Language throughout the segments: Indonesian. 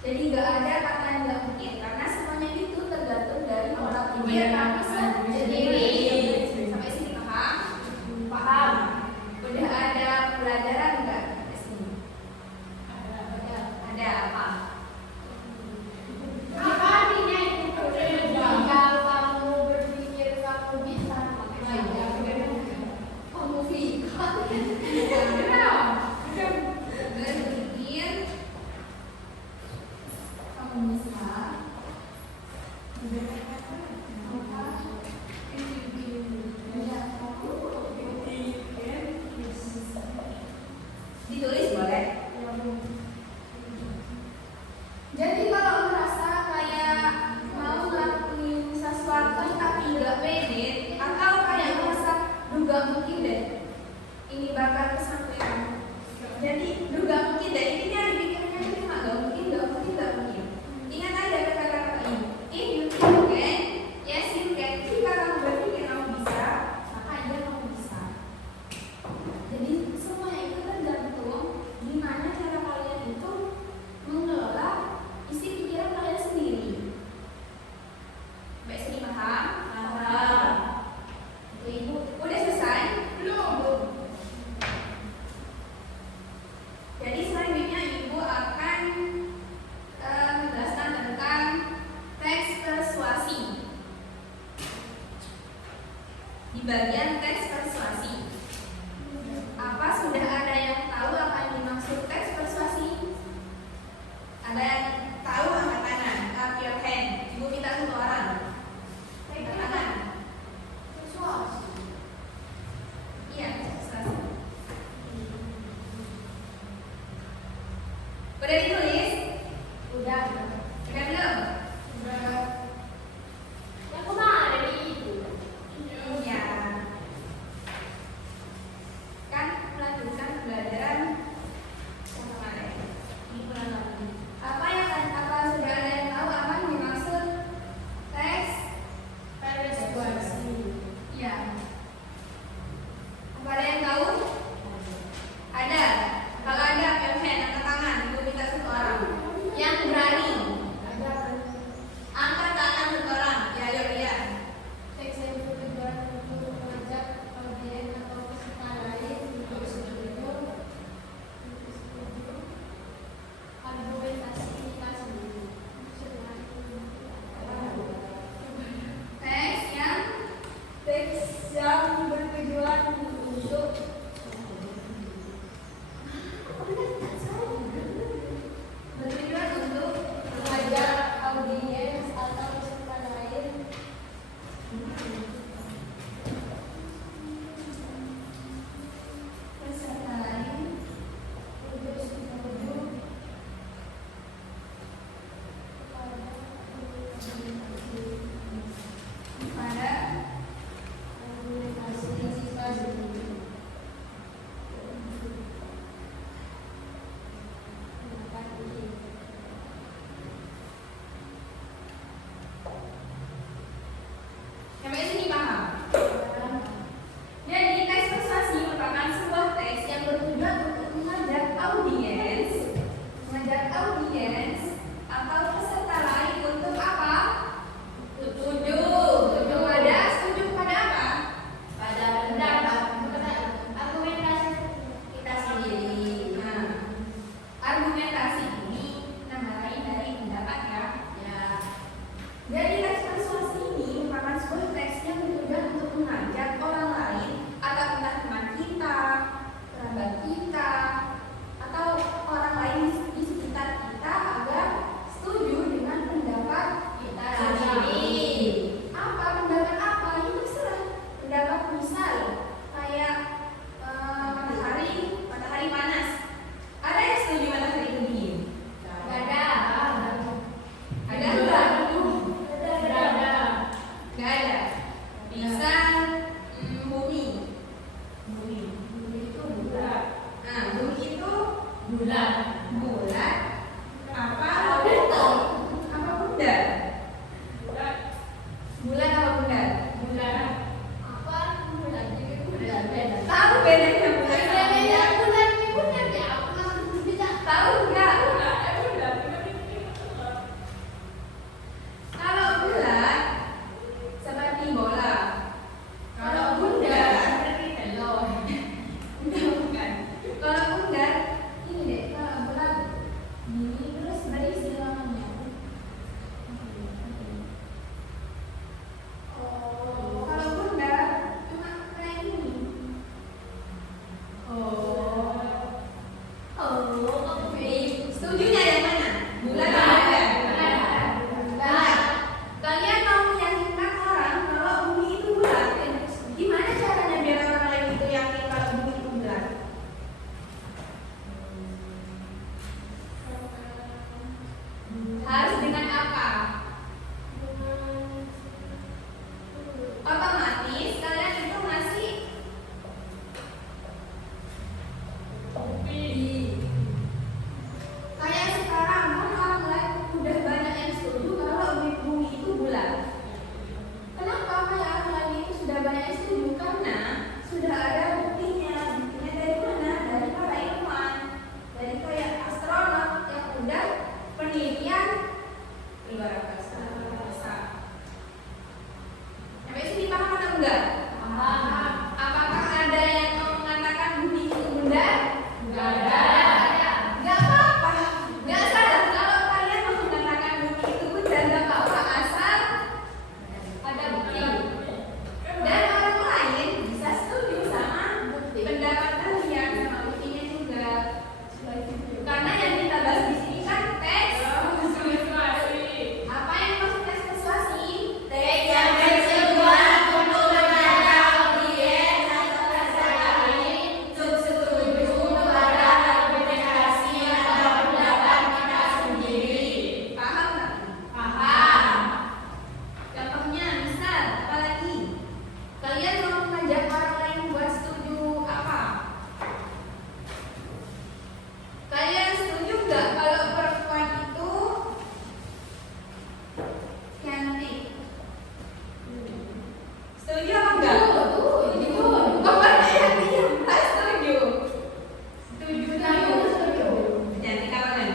Jadi nggak ada kata yang nggak mungkin karena semuanya itu tergantung dari orang pikir kami sendiri. Sampai sini paham? Paham. Udah ada pelajaran nggak di sini? Ada apa? Apa artinya itu? Kalau kamu berpikir kamu bisa, Kamu pikir berpikir kamu bisa. Ditulis boleh. Jadi kalau merasa kayak mau ngelakuin sesuatu tapi nggak pede, atau kayak merasa nggak mungkin deh ini bakal kesampaian. Jadi nggak mungkin deh ini yang dipikirnya itu nggak mungkin, nggak mungkin, nggak mungkin. Ingat aja kata-kata ini. If you can, yes you can. Jika kamu berpikir kamu bisa, maka iya kamu bisa. Jadi semuanya itu tergantung gimana cara kalian itu mengelola isi pikiran kalian sendiri. Baik, sini paham? Paham. Ibu udah selesai? Belum. Jadi selanjutnya ibu akan menjelaskan tentang teks persuasi. Di bagian teks persuasi, apa sudah ada yang tahu apa yang dimaksud teks persuasi? Ada yang tahu? Angkat tangan. Up your hand. Ibu minta satu orang. Angkat tangan. Persuasi. Iya, persuasi. Udah ditulis? udah. Udah belum? Udah. Yang kemarin itu. Iya. Kan melanjutkan pembelajaran yang kemarin. Ini ulang lagi. Apa sudah ada yang tahu apa yang dimaksud teks Persuasi. Iya. Apa ada yang tahu? Ada. Kalau ada, your hand, angkat tangan. Ibu minta satu orang. Yang berani. Ada Angkat tangan satu orang. Ya, ayo lihat. teks yang bertujuan untuk mengajak audiens atau peserta lain untuk setuju argumentasi kita sendiri. Teks yang bertujuan untuk bertujuan untuk mengajak audiens atau peserta lain peserta lain untuk setuju pada argumentasi kita sendiri. sampai sini paham? Jadi teks persuasi merupakan sebuah teks yang bertujuan untuk mengajak audiens atau peserta lain untuk apa? Setuju pada apa? Pada pendapat argumentasi Kita sendiri. Nah, argumentasi ini nama lain dari pendapat ya. Jadi teks persuasi ini merupakan sebuah teks yang bertujuan untuk mengajak orang lain atau entah teman kita, kerabat kita, atau orang lain di sekitar kita agar setuju dengan pendapat kita sendiri. Apa pendapat apa? Ini terserah. Pendapat misal kayak matahari panas. Ada yang setuju matahari itu dingin? ada Ada enggak? ada Nggak ada. Bisa bumi. itu bulat Nah, bumi itu bulat bulat apa bulat? Apa bulat? Bulat apa bulat? bulat apa bulat jadi bulat beda Tahu bedanya bulat sama bedanya bulat? bulat ya aku nggak bisa Tahu nggak? Setujunya yang mana? Bulan atau bulan? Bulan. Kalian mau meyakinkan orang kalau bumi itu bulat? Gimana caranya biar orang lain itu yakin kalau bumi itu bulat? Harus dengan apa? Otomatis kalian itu ngasih kayak sekarang kan orang lain udah banyak yang setuju kalau bumi itu bulat. Kenapa kayak orang lain itu sudah banyak yang setuju? Karena sudah ada buktinya. Buktinya dari mana? Dari para ilmuwan, dari kayak astronot yang udah penelitian ibarat kata. Sampai sini paham atau enggak? Paham. Apakah ada yang mau mengatakan bumi itu bundar? Enggak ada. Enggak apa-apa. Enggak salah kalau kalian mau mengatakan bumi itu bundar, enggak apa-apa asal ada bukti. Dan orang lain bisa setuju sama pendapat kalian, sama buktinya juga. Karena yang kita bahas di sini kan teks. Apa yang maksud teks persuasi? Teks yang bertujuan untuk mengajak audiens atau peserta lain untuk setuju kepada argumentasi atau pendapat kita sendiri. Paham nggak? Paham. Contohnya, misal, apa lagi? Kalian mau mengajak orang lain buat setuju apa? Kalian setuju nggak kalau perempuan itu cantik? Setuju apa enggak? Setuju. Kok banyak yang diam? Nggak setuju. Setuju. Cantik apa kan?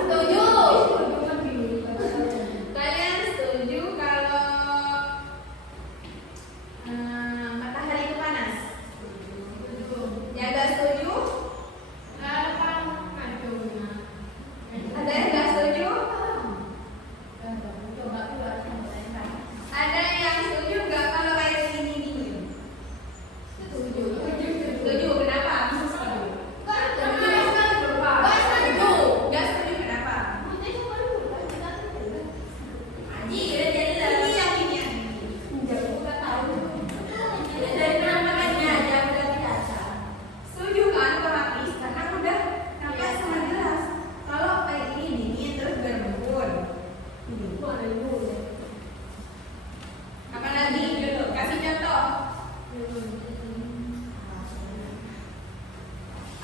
Setuju. Kalian setuju kalau matahari itu panas? Yang nggak setuju? Ada yang nggak setuju? Ada yang setuju nggak kalau air ini dingin? Setuju. Kenapa? Bisa setuju. Nggak setuju kenapa? Aji, udah jadi lagi yang ini. Dari namanya aja udah biasa. Setuju kan otomatis karena udah nampak sama jelas. Kalau kayak ini dingin terus berembun. Apa lagi? Kasih contoh.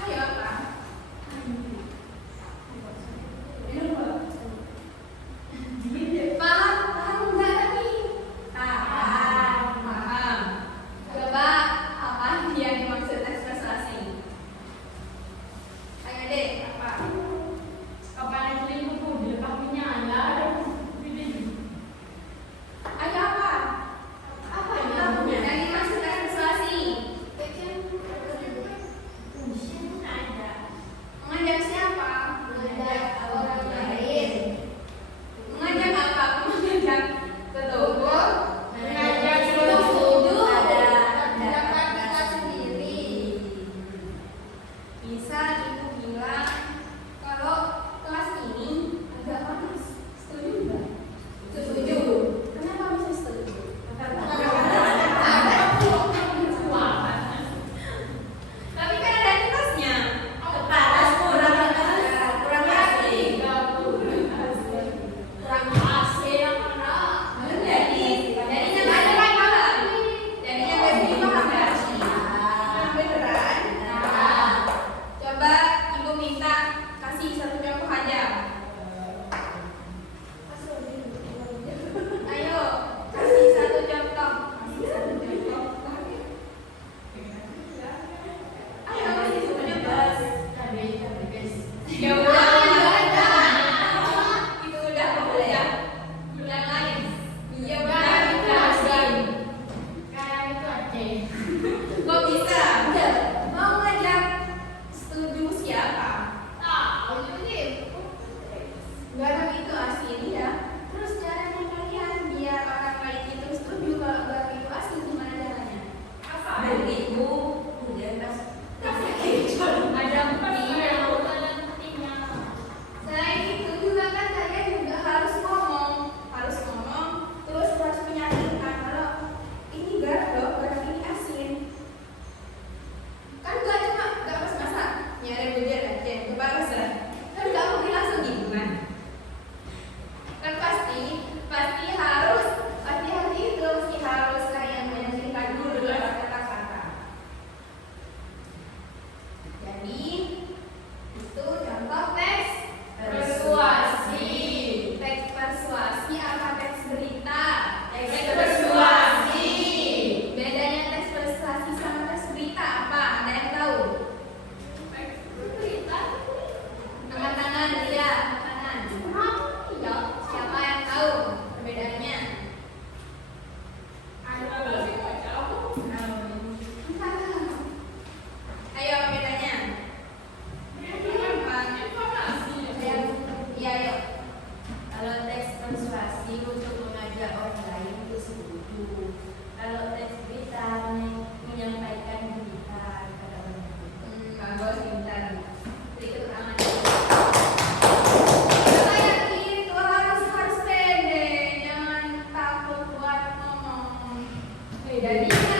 Ayo apa? Paham enggak tadi? Paham. Coba apa yang dimaksud teks persuasi? Ayo deh, apa? Ayo apa? Apa yang dimaksud teks persuasi? Jadi